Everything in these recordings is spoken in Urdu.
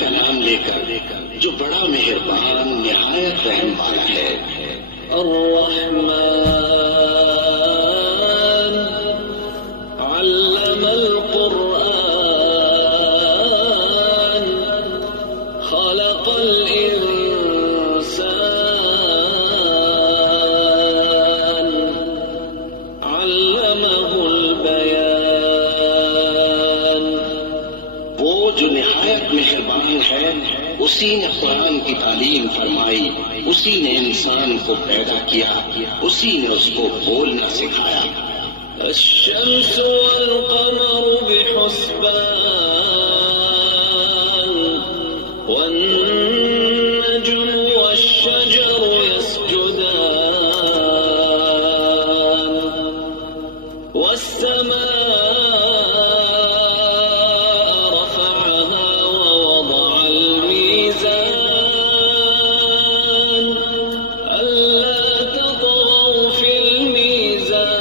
کا نام لے کر جو بڑا مہربان نہایت رحم والا ہے۔ الرحمن علم القرآن خلق الإنسان علمه البيان۔ وہ جو نہایت مہربان ہے اسی نے قرآن کی تعلیم فرمائی، اسی نے انسان کو پیدا کیا، اسی نے اس کو بولنا سکھایا۔ الشمس والقمر بحسبان والنجم والشجر يسجدان والسماء رفعها ووضع الميزان ألا تطغوا في الميزان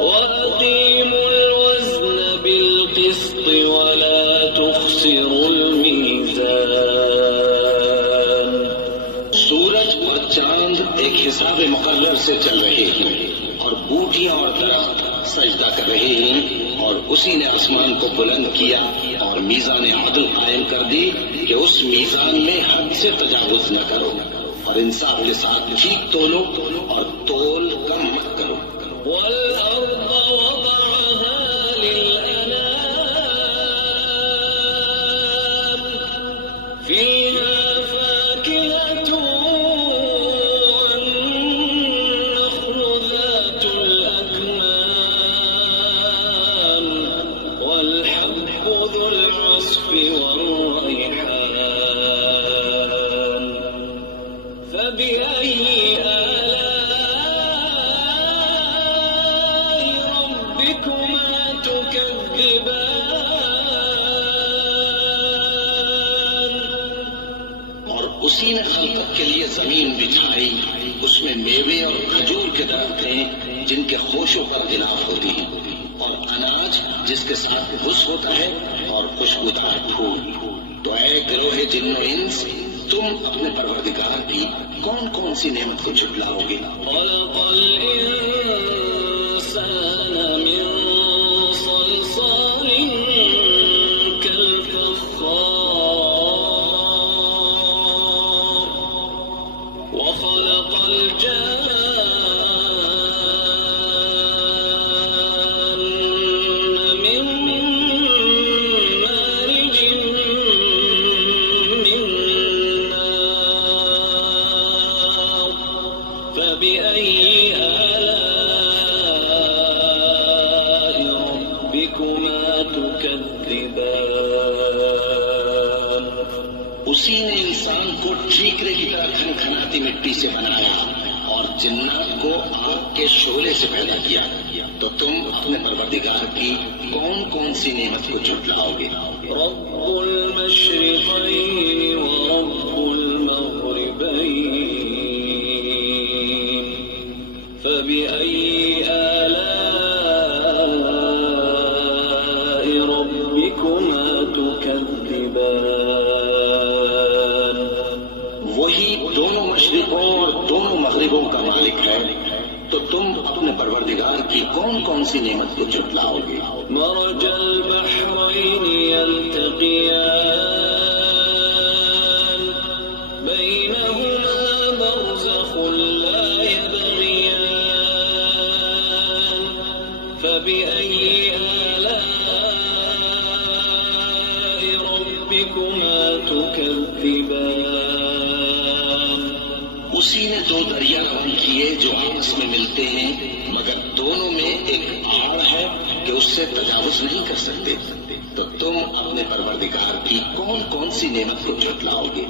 وأقيموا الوزن بالقسط ولا تخسروا الميزان۔ سورج اور چاند ایک حساب مقرر سے چل رہے ہیں اور بوٹیاں اور درخت سجدہ کر رہے ہیں، اور اسی نے آسمان کو بلند کیا اور میزان عدل قائم کر دی کہ اس میزان میں حد سے تجاوز نہ کرو، اور انصاف کے ساتھ ٹھیک تولو اور تول کم مت کرو۔ والأرض وضعها للأنام فيها فاكهة والنخل ذات الأكمام والحب ذو العصف والريحان فبأي آلاء ربكما تكذبان۔ اور اسی نے خلقت کے لیے زمین بچھائی، اس میں میوے اور کھجور کے درخت ہیں جن کے خوشوں پر غلاف ہوتی ہیں، اور اناج جس کے ساتھ بھس ہوتا ہے اور خوشبودار پھول۔ تو اے گروہ جن و انس، تم اپنے پروردگار کی کون کون سی نعمت کو جھٹلاؤ گے؟ خلق الإنسان من صلصال كالفخار وخلق الجان من مارج من نار فبأي آلاء ربكما تكذبان۔ اسی نے انسان کو ٹھیکرے کی طرح کھنکھناتی مٹی سے بنایا اور جنات کو آگ کے شعلے سے پیدا کیا۔ تو تم اپنے پروردگار کی کون کون سی نعمت کو جھٹلاؤ گے؟ رب المشرقين ورب المغربين فبأي آلاء ربكما تكذبان۔ وہی دونوں مشرقوں اور دونوں مغربوں کا مالک ہے، تو تم اپنے پروردگار کی کون کون سی نعمت کو جھٹلاؤ گے؟ مرج البحرين يلتقيان بينهما برزخ لا يبغيان فبأي آلاء ربكما تكذبان۔ اسی نے دو دریا روان کیے جو آپس میں ملتے ہیں، مگر دونوں میں ایک آڑ ہے کہ اس سے تجاوز نہیں کر سکتے۔ تو تم اپنے پروردگار کی کون کون سی نعمت کو جھٹلاؤ گے؟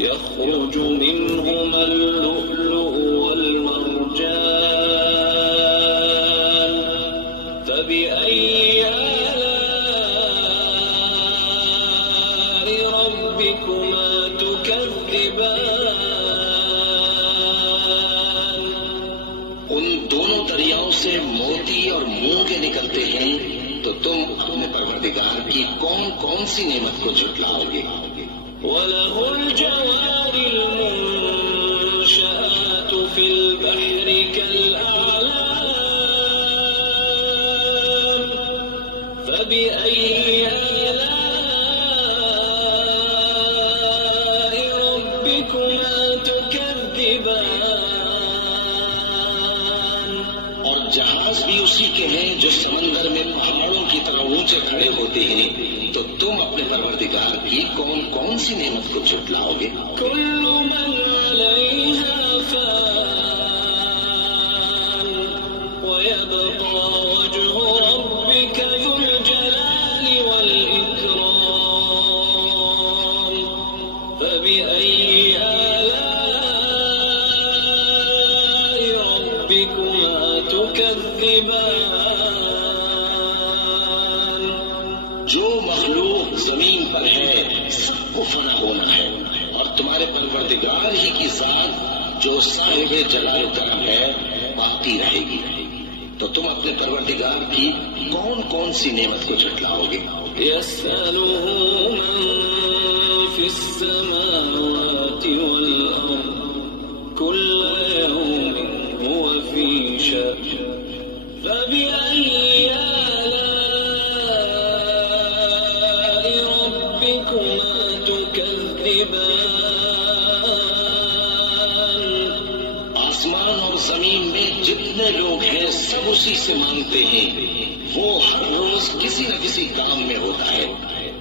يخرج منهما اللؤلؤ والمرجان فبأي آلاء ربكما تكذبان۔ ان دونوں دریاؤں سے موتی اور مونگے نکلتے ہیں، تو تم اپنے پروردگار کی کون کون سی نعمت کو جھٹلاؤ گے؟ وَلَهُ الْجَوَارِ الْمُنشَآتُ فِي الْبَحْرِ كَالْأَعْلَامِ فَبِأَيِّ آلَاءِ رَبِّكُمَا تُكَذِّبَانِ؟ اور جہاز بھی اسی کے ہیں جو سمندر میں پہاڑوں کی طرح اونچے کھڑے ہوتے ہیں، تو تم اپنے پروردگار کی کون کون سی نعمت کو جھٹلاؤ گے؟ كل من عليها فان ويبقى وجه ربك ذو الجلال والإكرام فبأي آلاء ربكما تكذبان؟ جو مخلوق زمین پر ہے سب کو فنا ہونا ہے، اور تمہارے پروردگار ہی کی ذات جو صاحب جلال و کرم ہے باقی رہے گی، تو تم اپنے پروردگار کی کون کون سی نعمت کو جھٹلاؤ گے؟ يسأله من في السماوات والأرض كل يوم هو في شأن فبأي آلاء ربكما تكذبان؟ آسمان اور زمین میں جتنے لوگ ہیں سب اسی سے مانگتے ہیں، وہ ہر روز کسی نہ کسی کام میں ہوتا ہے،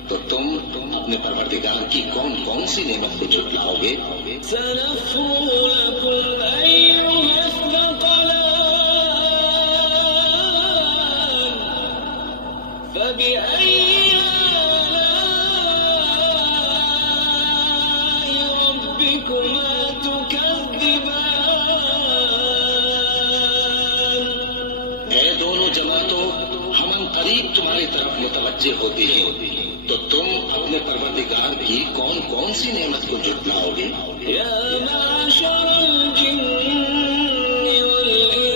تو تم اپنے پروردگار کی کون کون سی نعمت کو جھٹلاؤ گے؟ سنفرغ لكم أيها الثقلان فبأي آلاء ربكما تكذبان؟ اے دونوں جماعتوں، ہم ان قریب تمہاری طرف متوجہ ہوتے ہیں، تو تم اپنے پروردگار کی کون کون سی نعمت کو جھٹلاؤ گے؟ يا معشر الجن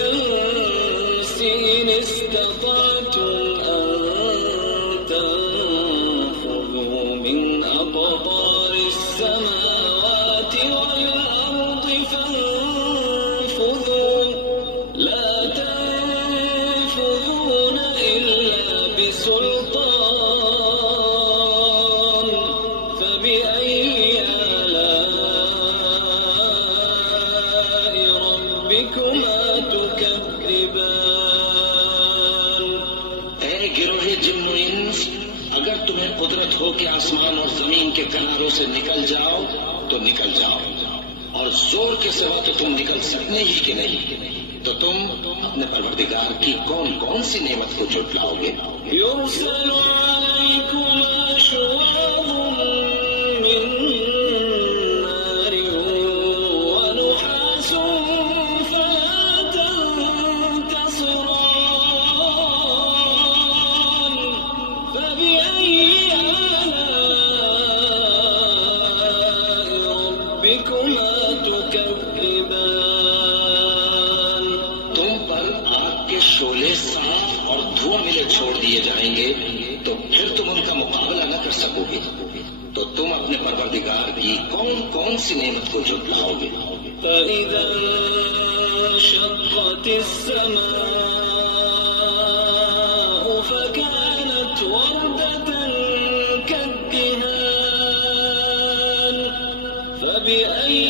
والإنس إن استطعتم أن تنفذوا من أقطار السماوات والأرض فانفذوا لا تنفذون إلا بسلطان فبأي آلاء ربكما تكذبان؟ اے گروہ جن و انس، اگر تمہیں قدرت ہو کہ آسمان اور زمین کے کناروں سے نکل جاؤ تو نکل جاؤ، اور زور کے سوا تو تم نکل سکنے ہی کہ نہیں، تو تم اپنے پروردگار کی کون کون سی نعمت کو جھٹلاؤ گے؟ يرسل عليكما شواظ من نار ونحاس فلا تنتصران فبأي آلاء ربكما تكذبان؟ تم پر آگ کے شعلے صاف اور دھواں ملے چھوڑ دیے جائیں گے، تو پھر تم ان کا مقابلہ نہ کر سکو گے، تو تم اپنے پروردگار کی کون کون سی نعمت کو جھٹلاؤ گے؟ فإذا انشقت السماء فكانت وردة كالدهان فبأي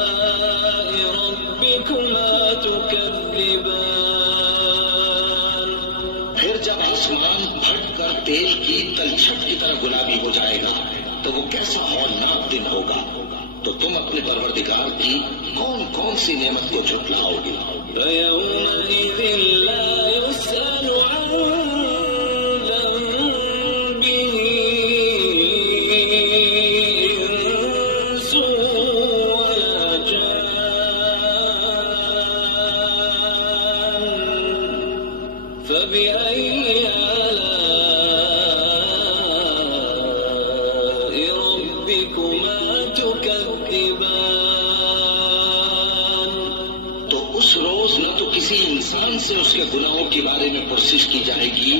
آلاء ربكما تكذبان؟ پھر جب آسمان پھٹ کر تیل کی تلچھٹ کی طرح گلابی ہو جائے گا تو وہ کیسا ہولناک دن ہوگا، تو تم اپنے پروردگار کی کون کون سی نعمت کو جھٹلاؤ گے؟ فيومئذ لا يسأل عن ذنبه إنس ولا جان فبأي آلاء ربكما تكذبان؟ تو اس روز نہ تو کسی انسان سے اس کے گناہوں کے بارے میں پرسش کی جائے گی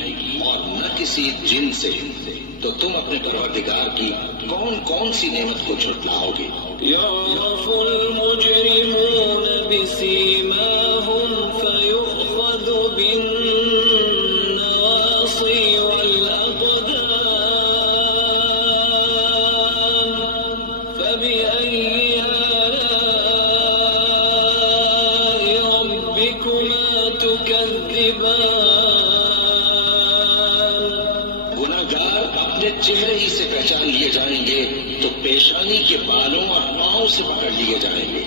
اور نہ کسی جن سے، تو تم اپنے پروردگار کی کون کون سی نعمت کو جھٹلاؤ گے؟ يعرف المجرمون بسيماهم فيؤخذ بالنواصي والأقدام فبأي آلاء ربكما تكذبان گناہگار اپنے چہرے ہی سے پہچان لیے جائیں گے تو پیشانی کے بالوں اور پاؤں سے پکڑ لیے جائیں گے،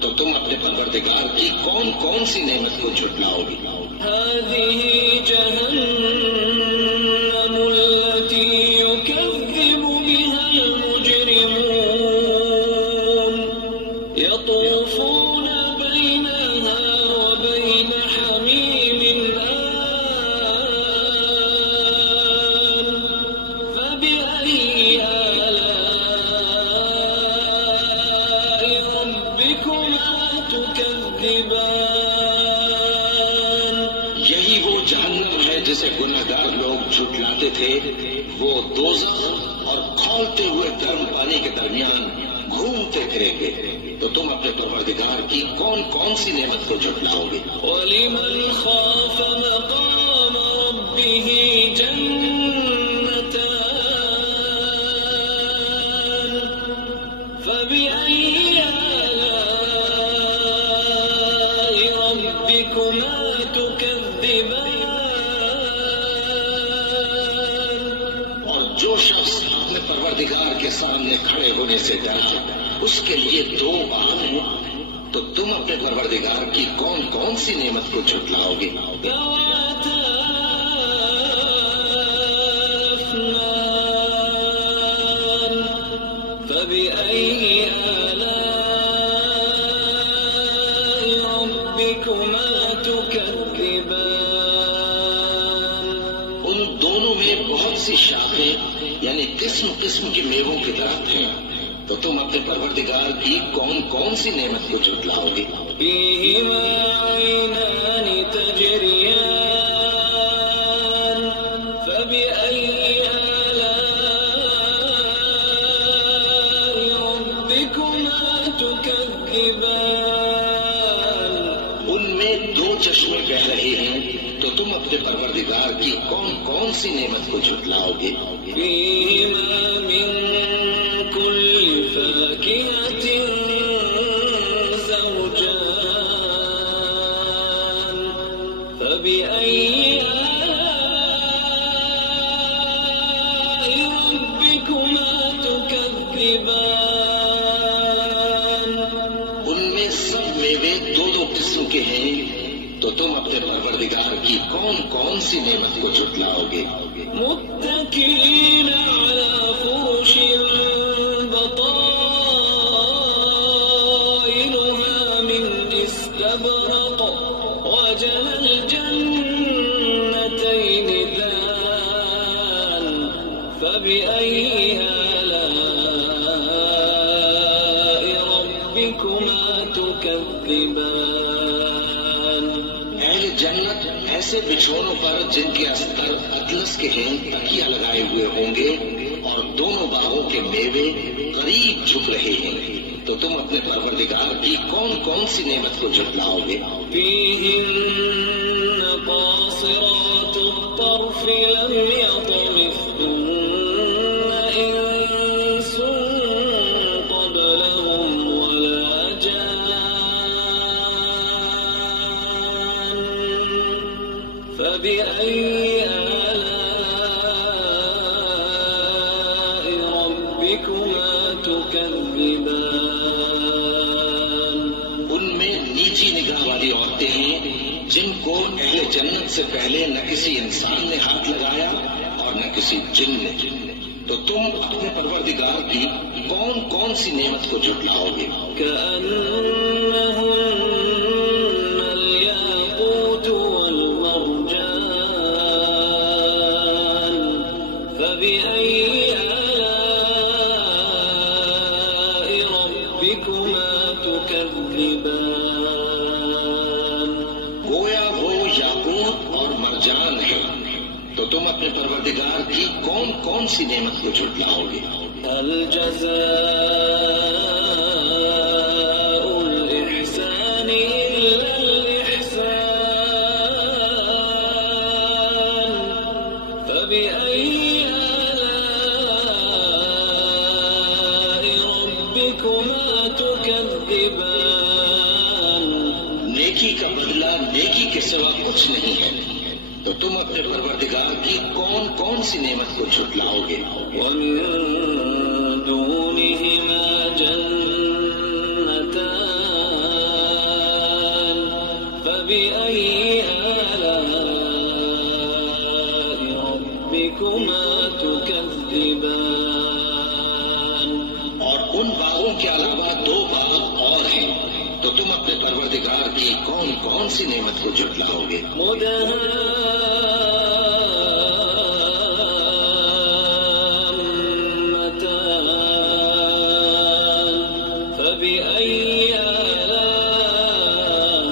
تو تم اپنے پروردگار کی کون کون سی نعمت کو جھٹلاؤ گے؟ هذه جهنم التي يكذب بها المجرمون يطوفون بينها وبين حميم آن فبأي آلاء ربكما تكذبان یہی وہ جہنم ہے جسے گناہگار لوگ جھٹلاتے تھے، وہ دوزخ اور کھولتے ہوئے گرم پانی کے درمیان گھومتے پھریں گے، تو تم اپنے پروردگار کی کون کون سی نعمت کو جھٹلاؤ گے؟ ولمن خاف مقام ربه جنتان فبأي آلاء ربكما تكذبان اور جو شخص اپنے پروردگار کے سامنے کھڑے ہونے سے ڈرا اس کے لیے دو باغ ہیں، تو تم اپنے پروردگار کی کون کون سی نعمت کو جھٹلاؤ گے؟ ذواتا أفنان فبأي آلاء ربكما تكذبان ان دونوں میں بہت سی شاخیں یعنی قسم قسم کے میووں کے درخت ہیں، تو تم اپنے پروردگار کی کون کون سی نعمت کو جھٹلاؤ گے؟ فيهما عينان تجريان فبأي آلاء ربكما تكذبان ان میں دو چشمے بہ رہے ہیں، تو تم اپنے پروردگار کی کون کون سی نعمت کو جھٹلاؤ گے؟ فيهما من كل فاكهة زوجان فبأي آلاء ربكما تكذبان ان میں سب میوے دو دو قسم کے ہیں، تو تم اپنے پروردگار کی کون کون سی نعمت کو جھٹلاؤ گے؟ متكئين على فرش بطائنها من استبرق وجنى الجنتين دان فبأي آلاء ربكما تكذبان اہل جنت ایسے بچھونوں پر جن کے استر اطلس کے ہیں تکیہ لگائے ہوئے ہوں گے، اور دونوں باغوں کے میوے قریب جھک رہے ہیں، تو تم اپنے پروردگار کی کون کون سی نعمت کو جھٹلاؤ گے؟ فيهن قاصرات الطرف لم يطمثهن إنس قبلهم ولا جان فبأي آلاء ربكما تكذبان ان میں نیچی نگاہ والی عورتیں ہیں جن کو اہل جنت سے پہلے نہ کسی انسان نے ہاتھ لگایا اور نہ کسی جن نے، تو تم اپنے پروردگار کی کون کون سی نعمت کو جھٹلاؤ گے؟ كأنهن الياقوت والمرجان فبأي آلاء ربكما تكذبان گویا وہ جان ہے، تو تم اپنے پروردگار کی کون کون سی نعمت کو جھٹلاؤ گے؟ الجزاء الإحسان إلا الإحسان فبأي آلاء ربكما تكذبان؟ نیکی کا بدلہ نیکی کے سوا کچھ نہیں ہے، تو تم اپنے پروردگار کی کون کون سی نعمت کو جھٹلاؤ گے؟ ومن دونهما جنتان فبأي آلاء ربكما تكذبان؟ اور ان باغوں کے علاوہ 2 باغ اور ہیں، تو تم اپنے پروردگار کی کون کون سی نعمت کو جھٹلاؤ گے؟ فبأي آلاء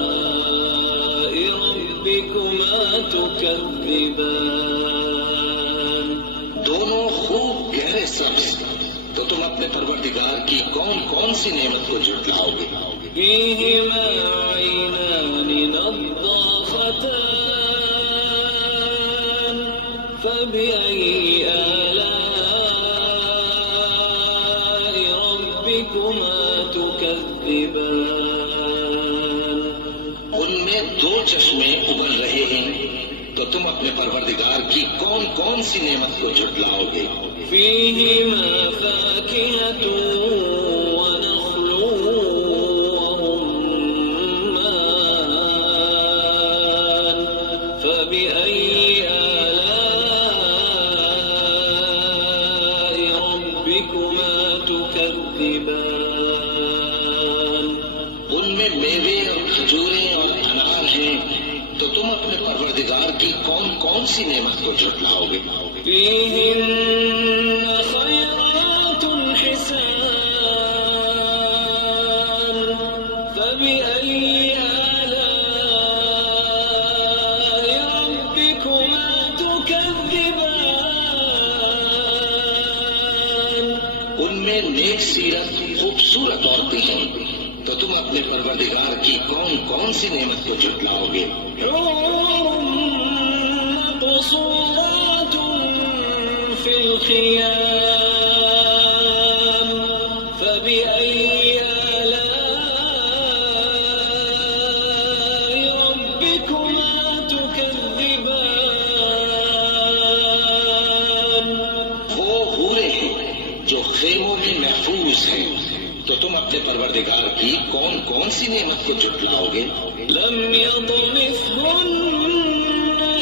ربكما تكذبان؟ دونوں خوب گہرے سبز، تو تم اپنے پروردگار کی کون کون سی نعمت کو جھٹلاؤ گے؟ فيهما عينان نضاختان فبأي آلاء ربكما تكذبان؟ ان میں 2 چشمے ابل رہے ہیں، تو تم اپنے پروردگار کی کون کون سی نعمت کو جھٹلاؤ گے؟ فيهما فاكهة ونخل ورمان فبأي آلاء ربكما تكذبان؟ ان میں میوے اور کھجوریں اور انار ہیں، تو تم اپنے پروردگار کی کون کون سی نعمت کو جھٹلاؤ گے؟ فيهن خيرات حسان فبأي آلاء ربكما تكذبان؟ ان میں نیک سیرت خوبصورت عورتیں ہیں، تو تم اپنے پروردگار کی کون کون سی نعمت کو جھٹلاؤ گے؟ حور مقصورات في الخيام فبأي آلاء ربكما تكذبان؟ وہ حوریں ہیں جو خیموں میں محفوظ ہیں، تو تم اپنے پروردگار کی کون کون سی نعمت کو جھٹلاؤ گے؟ لم يطمثهن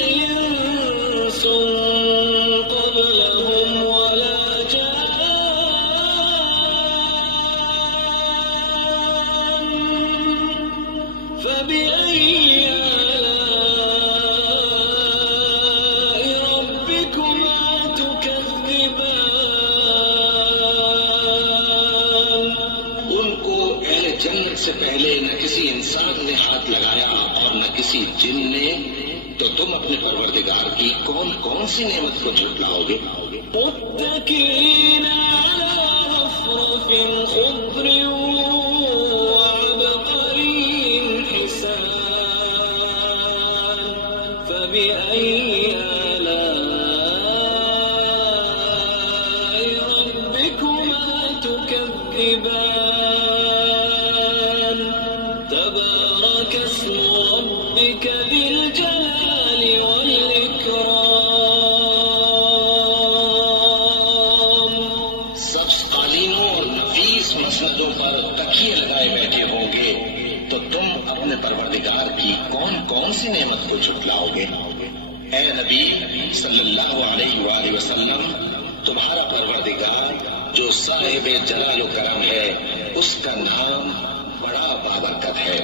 إنس قبلهم ولا جان فبأي آلاء ربكما تكذبان؟ ان کو اہل جنت سے پہلے نہ کسی انسان نے ہاتھ لگایا اور نہ کسی جن نے، تو تم اپنے پروردگار کی کون کون سی نعمت کو جھٹلاؤ گے؟ متكئين على رفرف خضر وعبقري حسان فبأي آلاء ربكما تكذبان؟ تبارك اسم ربك ذي الجلال والإكرام؟ سبز قالینوں اور نفیس مسندوں پر تکیے لگائے بیٹھے ہوں گے، تو تم اپنے پروردگار کی کون کون سی نعمت کو جھٹلاؤ گے؟ اے نبی صلی اللہ علیہ وآلہ وسلم، تمہارا پروردگار جو صاحب جلال و کرم ہے، اس کا نام بڑا بابرکت ہے۔